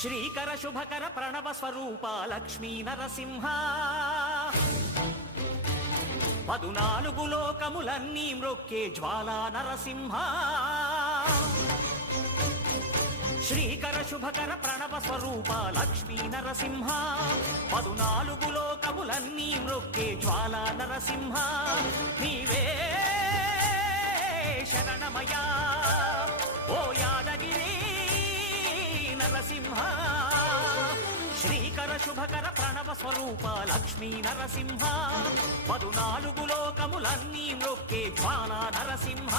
శ్రీకర శుభకర ప్రణవ స్వరూప లక్ష్మీ నరసింహ 14 లోకములన్నీ మ్రొక్కే జ్వాలా నరసింహ శ్రీకర శుభకర ప్రణవ స్వరూప లక్ష్మీ నరసింహ 14 లోకములన్నీ మ్రొక్కే జ్వాలా నరసింహ నీవే శరణమయా ఓ యాదగిరి నరసింహ శ్రీకర శుభకర ప్రణవ స్వరూప లక్ష్మీ నరసింహ 14 లోకములన్నీ మ్రొక్కే జ్వాలా నరసింహ